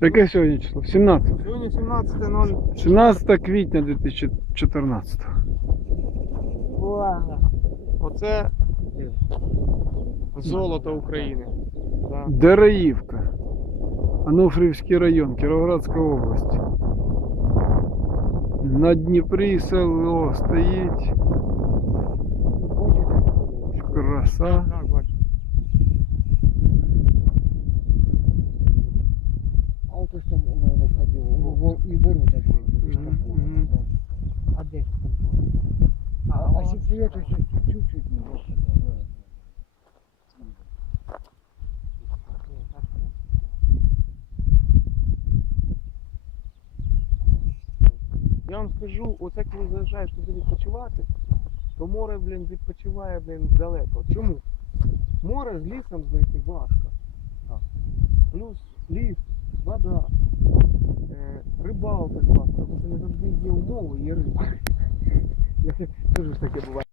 Яке сьогодні число? 17. Сьогодні 17.0. 17 квітня 2014. Оце золото України. Да. Дереївка. Ануфрівський район, Кіровоградська область. На Дніпрі село стоїть. Краса. Так, бачу. І ворота були, і Мгм, А де контора? А, а сільсовєту ще чуть-чуть не було. Я вам скажу, оце коли заїжджаєш туди відпочивати, то море, блін, відпочиває, блін, далеко. Чому? Море з лісом знайти важко. Плюс ліс, вода, є риба. Кажу ж таке буває.